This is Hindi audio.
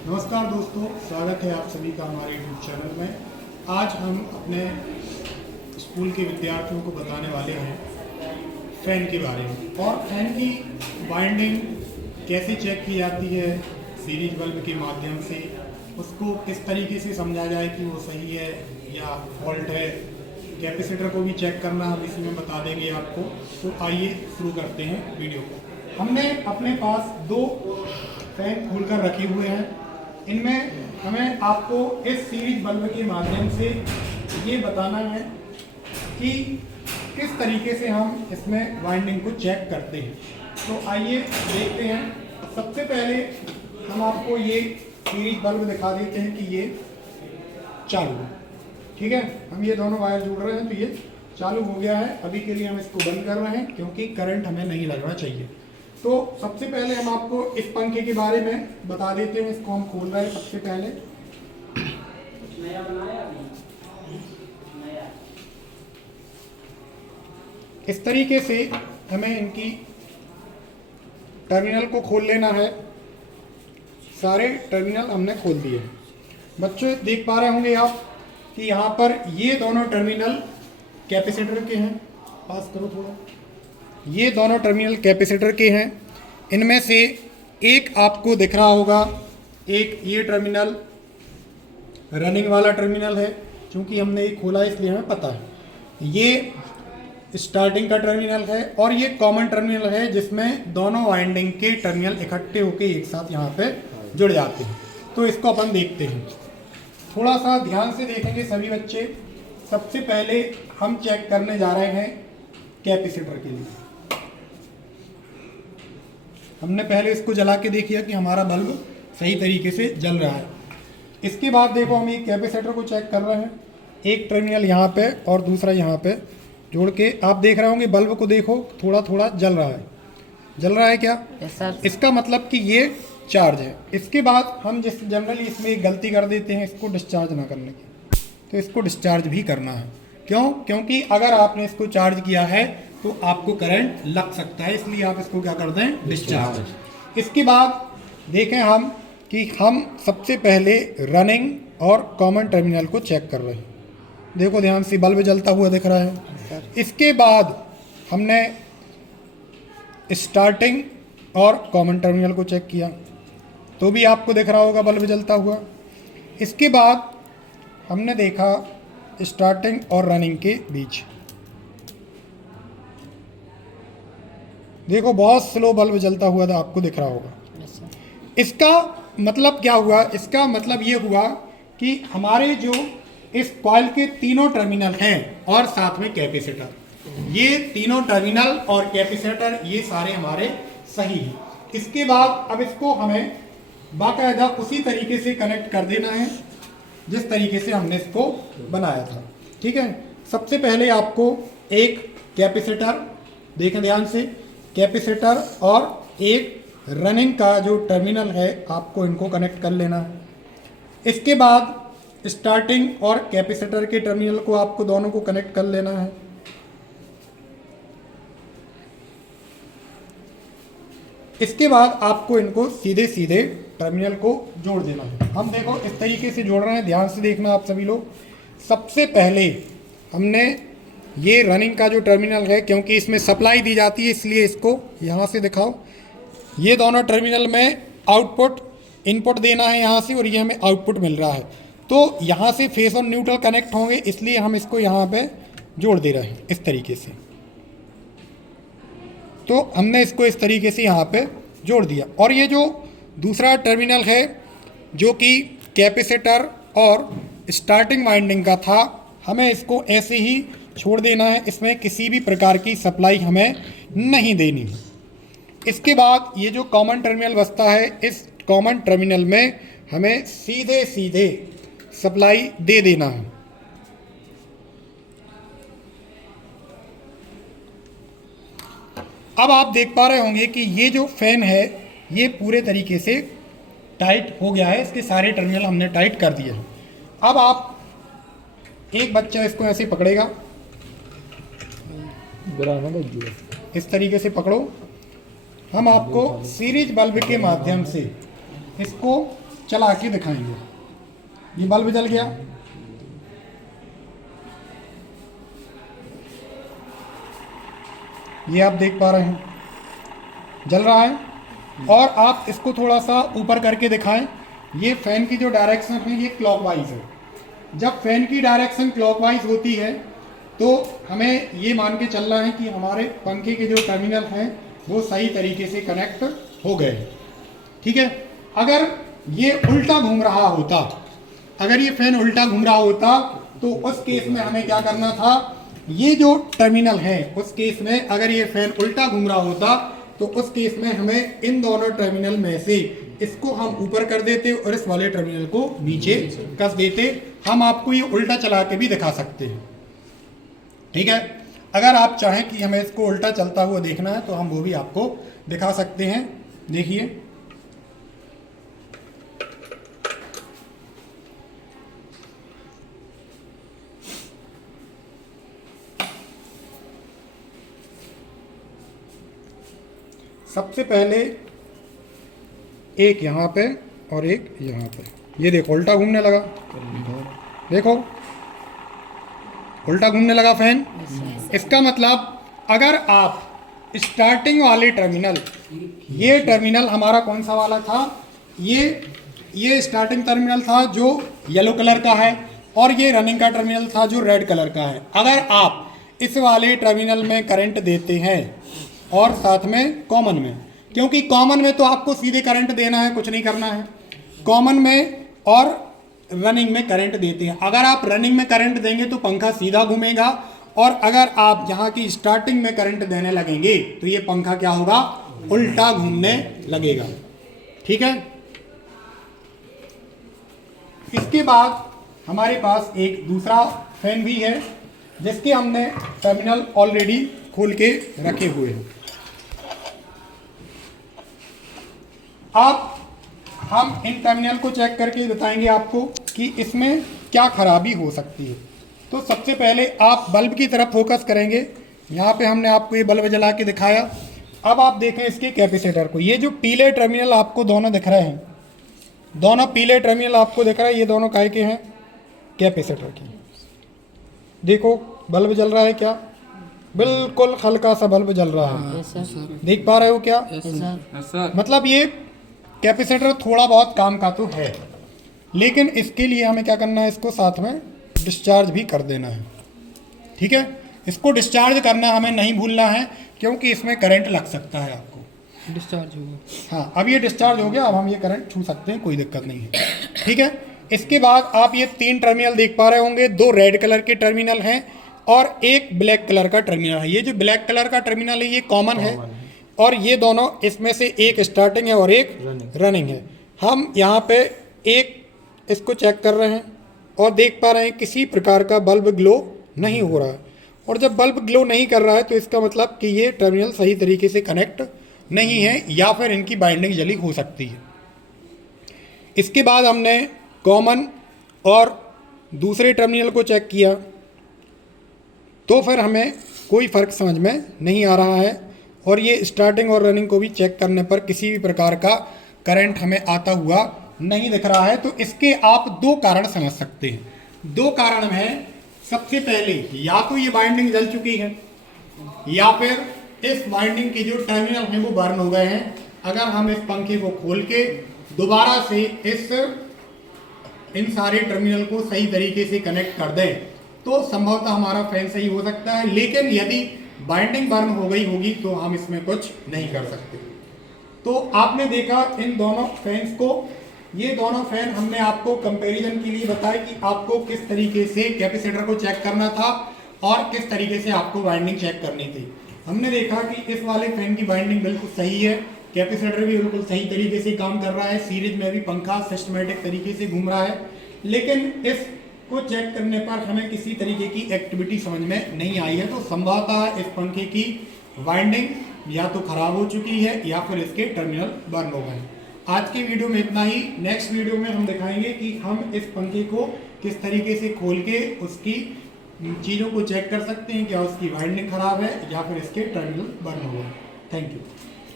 नमस्कार दोस्तों, स्वागत है आप सभी का हमारे यूट्यूब चैनल में। आज हम अपने स्कूल के विद्यार्थियों को बताने वाले हैं फ़ैन के बारे में और फ़ैन की वाइंडिंग कैसे चेक की जाती है सीरीज बल्ब के माध्यम से, उसको किस तरीके से समझा जाए कि वो सही है या फॉल्ट है। कैपेसिटर को भी चेक करना हम इसी में बता देंगे आपको। तो आइए शुरू करते हैं वीडियो को। हमने अपने पास दो फ़ैन खोलकर रखे हुए हैं। इनमें हमें आपको इस सीरीज बल्ब के माध्यम से ये बताना है कि किस तरीके से हम इसमें वाइंडिंग को चेक करते हैं। तो आइए देखते हैं। सबसे पहले हम आपको ये सीरीज बल्ब दिखा देते हैं कि ये चालू है। ठीक है, हम ये दोनों वायर जोड़ रहे हैं तो ये चालू हो गया है। अभी के लिए हम इसको बंद कर रहे हैं क्योंकि करंट हमें नहीं लगना चाहिए। तो सबसे पहले हम आपको इस पंखे के बारे में बता देते हैं। इसको हम खोल रहे हैं। सबसे पहले इस तरीके से हमें इनकी टर्मिनल को खोल लेना है। सारे टर्मिनल हमने खोल दिए हैं। बच्चों देख पा रहे होंगे आप कि यहाँ पर ये दोनों टर्मिनल कैपेसिटर के हैं। पास करो थोड़ा। ये दोनों टर्मिनल कैपेसिटर के हैं। इनमें से एक आपको दिख रहा होगा, एक ये टर्मिनल रनिंग वाला टर्मिनल है। क्योंकि हमने ये खोला इसलिए हमें पता है। ये स्टार्टिंग का टर्मिनल है और ये कॉमन टर्मिनल है जिसमें दोनों वाइंडिंग के टर्मिनल इकट्ठे होकर एक साथ यहाँ पे जुड़ जाते हैं। तो इसको अपन देखते हैं। थोड़ा सा ध्यान से देखेंगे सभी बच्चे। सबसे पहले हम चेक करने जा रहे हैं कैपेसिटर के लिए। हमने पहले इसको जला के देखिए कि हमारा बल्ब सही तरीके से जल रहा है। इसके बाद देखो हम ये कैपेसिटर को चेक कर रहे हैं। एक टर्मिनल यहाँ पे और दूसरा यहाँ पे जोड़ के आप देख रहे होंगे बल्ब को। देखो थोड़ा थोड़ा जल रहा है। जल रहा है क्या? इसका मतलब कि ये चार्ज है। इसके बाद हम जिस जनरली इसमें एक गलती कर देते हैं इसको डिस्चार्ज ना करने की, तो इसको डिस्चार्ज भी करना है। क्यों? क्योंकि अगर आपने इसको चार्ज किया है तो आपको करंट लग सकता है, इसलिए आप इसको क्या कर दें? डिस्चार्ज। इसके बाद देखें हम कि हम सबसे पहले रनिंग और कॉमन टर्मिनल को चेक कर रहे हैं। देखो ध्यान से बल्ब जलता हुआ दिख रहा है। इसके बाद हमने स्टार्टिंग और कॉमन टर्मिनल को चेक किया तो भी आपको दिख रहा होगा बल्ब जलता हुआ। इसके बाद हमने देखा स्टार्टिंग और रनिंग के बीच। देखो बहुत स्लो बल्ब जलता हुआ था, आपको दिख रहा होगा। इसका मतलब क्या हुआ? इसका मतलब ये हुआ कि हमारे जो इस कॉइल के तीनों टर्मिनल हैं और साथ में कैपेसिटर, ये तीनों टर्मिनल और कैपेसिटर ये सारे हमारे सही हैं। इसके बाद अब इसको हमें बाकायदा उसी तरीके से कनेक्ट कर देना है जिस तरीके से हमने इसको बनाया था। ठीक है, सबसे पहले आपको एक कैपेसिटर, देखें ध्यान से, कैपेसिटर और एक रनिंग का जो टर्मिनल है आपको इनको कनेक्ट कर लेना है। इसके बाद स्टार्टिंग और कैपेसिटर के टर्मिनल को आपको दोनों को कनेक्ट कर लेना है। इसके बाद आपको इनको सीधे सीधे टर्मिनल को जोड़ देना है। हम देखो इस तरीके से जोड़ रहे हैं, ध्यान से देखना आप सभी लोग। सबसे पहले हमने ये रनिंग का जो टर्मिनल है, क्योंकि इसमें सप्लाई दी जाती है इसलिए इसको यहाँ से दिखाओ। ये दोनों टर्मिनल में आउटपुट इनपुट देना है यहाँ से और ये हमें आउटपुट मिल रहा है। तो यहाँ से फेस और न्यूट्रल कनेक्ट होंगे, इसलिए हम इसको यहाँ पे जोड़ दे रहे हैं इस तरीके से। तो हमने इसको इस तरीके से यहाँ पे जोड़ दिया। और ये जो दूसरा टर्मिनल है जो कि कैपेसिटर और स्टार्टिंग वाइंडिंग का था, हमें इसको ऐसे ही छोड़ देना है। इसमें किसी भी प्रकार की सप्लाई हमें नहीं देनी है। इसके बाद ये जो कॉमन टर्मिनल बचता है, इस कॉमन टर्मिनल में हमें सीधे सीधे सप्लाई दे देना है। अब आप देख पा रहे होंगे कि ये जो फैन है ये पूरे तरीके से टाइट हो गया है। इसके सारे टर्मिनल हमने टाइट कर दिए हैं। अब आप एक बच्चा इसको ऐसे पकड़ेगा, इस तरीके से पकड़ो। हम आपको सीरीज बल्ब के माध्यम से इसको चला के दिखाएंगे। ये बल्ब जल गया, ये आप देख पा रहे हैं जल रहा है। और आप इसको थोड़ा सा ऊपर करके दिखाएं। ये फैन की जो डायरेक्शन है ये क्लॉकवाइज है। जब फैन की डायरेक्शन क्लॉकवाइज होती है तो हमें ये मान के चलना है कि हमारे पंखे के जो टर्मिनल हैं वो सही तरीके से कनेक्ट हो गए। ठीक है, अगर ये उल्टा घूम रहा होता, अगर ये फैन उल्टा घूम रहा होता तो उस केस में हमें क्या करना था, ये जो टर्मिनल है उस केस में अगर ये फैन उल्टा घूम रहा होता तो उस केस में हमें इन दोनों टर्मिनल में से इसको हम ऊपर कर देते और इस वाले टर्मिनल को नीचे कस देते। हम आपको ये उल्टा चला के भी दिखा सकते हैं। ठीक है, अगर आप चाहें कि हमें इसको उल्टा चलता हुआ देखना है तो हम वो भी आपको दिखा सकते हैं। देखिए, सबसे पहले एक यहाँ पे और एक यहाँ पे, ये देखो उल्टा घूमने लगा, देखो उल्टा घूमने लगा फैन। इसका मतलब अगर आप स्टार्टिंग वाले टर्मिनल, ये टर्मिनल हमारा कौन सा वाला था, ये स्टार्टिंग टर्मिनल था जो येलो कलर का है और ये रनिंग का टर्मिनल था जो रेड कलर का है। अगर आप इस वाले टर्मिनल में करंट देते हैं और साथ में कॉमन में, क्योंकि कॉमन में तो आपको सीधे करंट देना है, कुछ नहीं करना है, कॉमन में और रनिंग में करंट देते हैं। अगर आप रनिंग में करंट देंगे तो पंखा सीधा घूमेगा और अगर आप यहाँ की स्टार्टिंग में करंट देने लगेंगे तो ये पंखा क्या होगा, उल्टा घूमने लगेगा। ठीक है, इसके बाद हमारे पास एक दूसरा फैन भी है जिसके हमने टर्मिनल ऑलरेडी खोल के रखे हुए हैं। अब हम इन टर्मिनल को चेक करके बताएंगे आपको कि इसमें क्या खराबी हो सकती है। तो सबसे पहले आप बल्ब की तरफ फोकस करेंगे। यहाँ पे हमने आपको ये बल्ब जला के दिखाया। अब आप देखें इसके कैपेसिटर को, ये जो पीले टर्मिनल आपको दोनों दिख रहे हैं, दोनों पीले टर्मिनल आपको दिख रहे हैं, ये दोनों काहे के हैं, कैपेसिटर के। देखो बल्ब जल रहा है क्या, बिल्कुल हल्का सा बल्ब जल रहा है, देख पा रहे हो क्या? मतलब ये कैपेसिटर थोड़ा बहुत काम का तो है, लेकिन इसके लिए हमें क्या करना है, इसको साथ में डिस्चार्ज भी कर देना है। ठीक है, इसको डिस्चार्ज करना हमें नहीं भूलना है क्योंकि इसमें करंट लग सकता है आपको। डिस्चार्ज हो गया। हाँ, अब ये डिस्चार्ज हो गया, अब हम ये करंट छू सकते हैं, कोई दिक्कत नहीं है। ठीक है, इसके बाद आप ये 3 टर्मिनल देख पा रहे होंगे, 2 रेड कलर के टर्मिनल हैं और एक ब्लैक कलर का टर्मिनल है। ये जो ब्लैक कलर का टर्मिनल है ये कॉमन है और ये दोनों, इसमें से एक स्टार्टिंग है और एक रनिंग है। हम यहाँ पे एक इसको चेक कर रहे हैं और देख पा रहे हैं किसी प्रकार का बल्ब ग्लो नहीं हो रहा है। और जब बल्ब ग्लो नहीं कर रहा है तो इसका मतलब कि ये टर्मिनल सही तरीके से कनेक्ट नहीं है या फिर इनकी बाइंडिंग जली हो सकती है। इसके बाद हमने कॉमन और दूसरे टर्मिनल को चेक किया तो फिर हमें कोई फ़र्क समझ में नहीं आ रहा है और ये स्टार्टिंग और रनिंग को भी चेक करने पर किसी भी प्रकार का करंट हमें आता हुआ नहीं दिख रहा है। तो इसके आप 2 कारण समझ सकते हैं। 2 कारण हैं, सबसे पहले या तो ये बाइंडिंग जल चुकी है या फिर इस बाइंडिंग के जो टर्मिनल हैं वो बर्न हो गए हैं। अगर हम इस पंखे को खोल के दोबारा से इन सारे टर्मिनल को सही तरीके से कनेक्ट कर दें तो संभवतः हमारा फैन सही हो सकता है, लेकिन यदि बाइंडिंग बर्न हो गई होगी तो हम इसमें कुछ नहीं कर सकते। तो आपने देखा इन दोनों फैंस को, ये दोनों फैन हमने आपको कंपैरिजन के लिए बताया कि आपको किस तरीके से कैपेसिटर को चेक करना था और किस तरीके से आपको बाइंडिंग चेक करनी थी। हमने देखा कि इस वाले फैन की बाइंडिंग बिल्कुल सही है, कैपेसिटर भी बिल्कुल सही तरीके से काम कर रहा है, सीरीज में भी पंखा सिस्टमेटिक तरीके से घूम रहा है, लेकिन इस को चेक करने पर हमें किसी तरीके की एक्टिविटी समझ में नहीं आई है। तो संभवतः इस पंखे की वाइंडिंग या तो खराब हो चुकी है या फिर इसके टर्मिनल बर्न हो गए। आज की वीडियो में इतना ही। नेक्स्ट वीडियो में हम दिखाएंगे कि हम इस पंखे को किस तरीके से खोल के उसकी चीज़ों को चेक कर सकते हैं, क्या उसकी वाइंडिंग खराब है या फिर इसके टर्मिनल बर्न हो गए। Thank you.